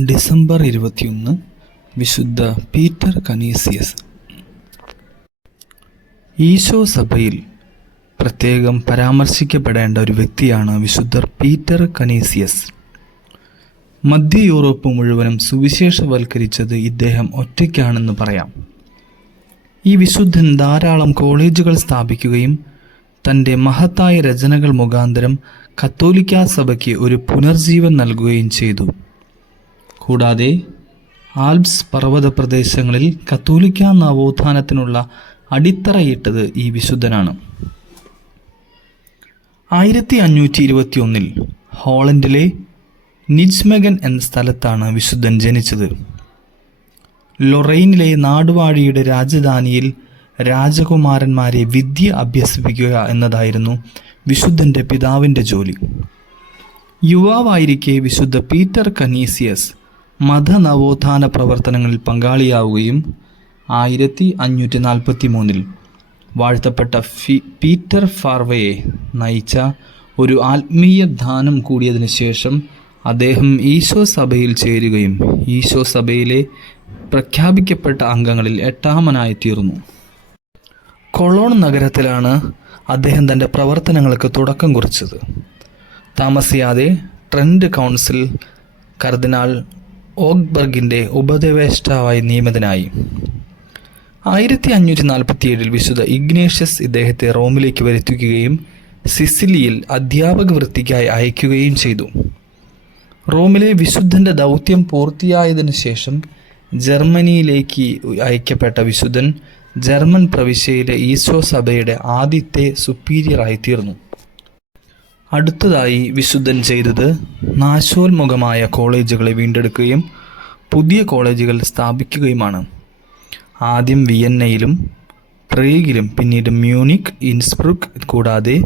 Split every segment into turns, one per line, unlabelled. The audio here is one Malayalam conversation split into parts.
ഡിസംബർ ഇരുപത്തിയൊന്ന് വിശുദ്ധ പീറ്റർ കനീസിയസ്. ഈശോ സഭയിൽ പ്രത്യേകം പരാമർശിക്കപ്പെടേണ്ട ഒരു വ്യക്തിയാണ് വിശുദ്ധർ പീറ്റർ കനീസിയസ്. മധ്യ യൂറോപ്പ് മുഴുവനും സുവിശേഷവൽക്കരിച്ചത് ഇദ്ദേഹം ഒറ്റയ്ക്കാണെന്ന് പറയാം. ഈ വിശുദ്ധൻ ധാരാളം കോളേജുകൾ സ്ഥാപിക്കുകയും തന്റെ മഹത്തായ രചനകൾ മുഖാന്തരം കത്തോലിക്കാ സഭയ്ക്ക് ഒരു പുനർജീവൻ നൽകുകയും ചെയ്തു. കൂടാതെ ആൽപ്സ് പർവത പ്രദേശങ്ങളിൽ കത്തോലിക്ക നവോത്ഥാനത്തിനുള്ള അടിത്തറയിട്ടത് ഈ വിശുദ്ധനാണ്. ആയിരത്തി അഞ്ഞൂറ്റി ഇരുപത്തി ഒന്നിൽ ഹോളണ്ടിലെ നിജ്മെഗൻ എന്ന സ്ഥലത്താണ് വിശുദ്ധൻ ജനിച്ചത്. ലൊറൈനിലെ നാടുവാഴിയുടെ രാജധാനിയിൽ രാജകുമാരന്മാരെ വിദ്യ അഭ്യസിപ്പിക്കുക എന്നതായിരുന്നു വിശുദ്ധന്റെ പിതാവിന്റെ ജോലി. യുവാവായിരിക്കെ വിശുദ്ധ പീറ്റർ കനീസിയസ് മതനവോത്ഥാന പ്രവർത്തനങ്ങളിൽ പങ്കാളിയാവുകയും ആയിരത്തി അഞ്ഞൂറ്റി നാൽപ്പത്തി മൂന്നിൽ വാഴ്ത്തപ്പെട്ട ഫി പീറ്റർ ഫാർവയെ നയിച്ച ഒരു ആത്മീയ ദാനം കൂടിയതിനു ശേഷം അദ്ദേഹം ഈശോ സഭയിൽ ചേരുകയും ഈശോ സഭയിലെ പ്രഖ്യാപിക്കപ്പെട്ട അംഗങ്ങളിൽ എട്ടാമനായി തീർന്നു. കൊളോൺ നഗരത്തിലാണ് അദ്ദേഹം തന്റെ പ്രവർത്തനങ്ങൾക്ക് തുടക്കം കുറിച്ചത്. താമസിയാതെ ട്രെൻഡ് കൗൺസിൽ കർദിനാൾ ഓഗ്ബർഗിന്റെ ഉപദേവേഷ്ടാവായി നിയമിതനായി. ആയിരത്തി അഞ്ഞൂറ്റി നാൽപ്പത്തി ഏഴിൽ വിശുദ്ധ ഇഗ്നേഷ്യസ് ഇദ്ദേഹത്തെ റോമിലേക്ക് വരുത്തുകയും സിസിലിയിൽ അധ്യാപക വൃത്തിക്കായി അയക്കുകയും ചെയ്തു. റോമിലെ വിശുദ്ധന്റെ ദൗത്യം പൂർത്തിയായതിനു ശേഷം ജർമ്മനിയിലേക്ക് അയക്കപ്പെട്ട വിശുദ്ധൻ ജർമ്മൻ പ്രവിശ്യയിലെ ഈശോ സഭയുടെ ആദ്യത്തെ സുപ്പീരിയറായി തീർന്നു അടുത്തതായി വിശുദ്ധൻ ചെയ്തത് നാശോന്മുഖമായ കോളേജുകളെ വീണ്ടെടുക്കുകയും പുതിയ കോളേജുകൾ സ്ഥാപിക്കുകയുമാണ്. ആദ്യം വിയന്നയിലും പ്രേഗിലും പിന്നീട് മ്യൂണിക് ഇൻസ്ബ്രുക്ക് കൂടാതെ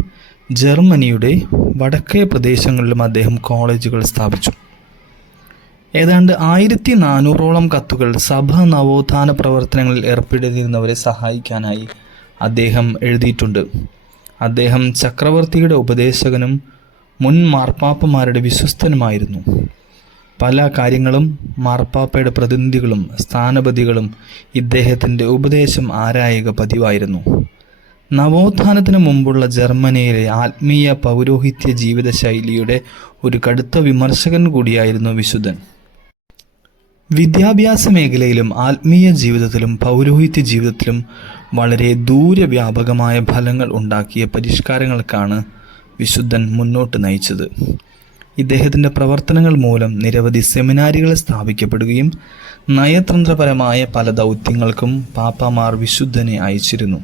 ജർമ്മനിയുടെ വടക്കേ പ്രദേശങ്ങളിലും അദ്ദേഹം കോളേജുകൾ സ്ഥാപിച്ചു. ഏതാണ്ട് ആയിരത്തി നാനൂറോളം കത്തുകൾ സഭ നവോത്ഥാന പ്രവർത്തനങ്ങളിൽ ഏർപ്പെടുത്തിയിരുന്നവരെ സഹായിക്കാനായി അദ്ദേഹം എഴുതിയിട്ടുണ്ട്. അദ്ദേഹം ചക്രവർത്തിയുടെ ഉപദേശകനും മുൻ മാർപ്പാപ്പമാരുടെ വിശ്വസ്തനുമായിരുന്നു. പല കാര്യങ്ങളും മാർപ്പാപ്പയുടെ പ്രതിനിധികളും സ്ഥാനപതികളും ഇദ്ദേഹത്തിന്റെ ഉപദേശം ആരായക പതിവായിരുന്നു. നവോത്ഥാനത്തിന് മുമ്പുള്ള ജർമ്മനിയിലെ ആത്മീയ പൗരോഹിത്യ ജീവിതശൈലിയുടെ ഒരു കടുത്ത വിമർശകൻ കൂടിയായിരുന്നു വിശുദ്ധൻ. വിദ്യാഭ്യാസ മേഖലയിലും ആത്മീയ ജീവിതത്തിലും പൗരോഹിത്യ ജീവിതത്തിലും വളരെ ദൂരവ്യാപകമായ ഫലങ്ങൾ ഉണ്ടാക്കിയ പരിഷ്കാരങ്ങൾക്കാണ് വിശുദ്ധൻ മുന്നോട്ട് നയിച്ചത്. ഇദ്ദേഹത്തിന്റെ പ്രവർത്തനങ്ങൾ മൂലം നിരവധി സെമിനാരികൾ സ്ഥാപിക്കപ്പെടുകയും നയതന്ത്രപരമായ പല ദൗത്യങ്ങൾക്കും പാപ്പമാർ വിശുദ്ധനെ അയച്ചിരുന്നു.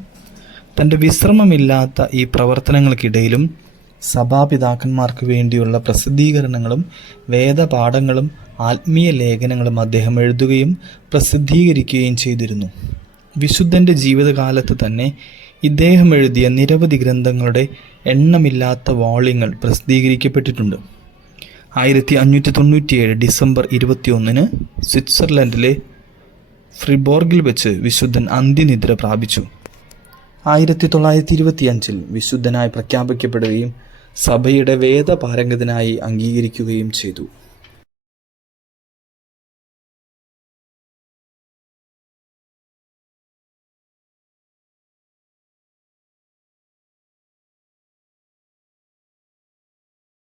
തന്റെ വിശ്രമമില്ലാത്ത ഈ പ്രവർത്തനങ്ങൾക്കിടയിലും സഭാപിതാക്കന്മാർക്ക് വേണ്ടിയുള്ള പ്രസിദ്ധീകരണങ്ങളും വേദപാഠങ്ങളും ആത്മീയ ലേഖനങ്ങളും അദ്ദേഹം എഴുതുകയും പ്രസിദ്ധീകരിക്കുകയും ചെയ്തിരുന്നു. വിശുദ്ധന്റെ ജീവിതകാലത്ത് തന്നെ ഇദ്ദേഹം എഴുതിയ നിരവധി ഗ്രന്ഥങ്ങളുടെ എണ്ണമില്ലാത്ത വോള്യങ്ങൾ പ്രസിദ്ധീകരിക്കപ്പെട്ടിട്ടുണ്ട്. ആയിരത്തി അഞ്ഞൂറ്റി തൊണ്ണൂറ്റിയേഴ് ഡിസംബർ ഇരുപത്തിയൊന്നിന് സ്വിറ്റ്സർലൻഡിലെ ഫ്രിബോർഗിൽ വെച്ച് വിശുദ്ധൻ അന്ത്യനിദ്ര പ്രാപിച്ചു. ആയിരത്തി തൊള്ളായിരത്തി ഇരുപത്തിയഞ്ചിൽ വിശുദ്ധനായി പ്രഖ്യാപിക്കപ്പെടുകയും സഭയുടെ വേദപാരംഗതനായി അംഗീകരിക്കുകയും ചെയ്തു.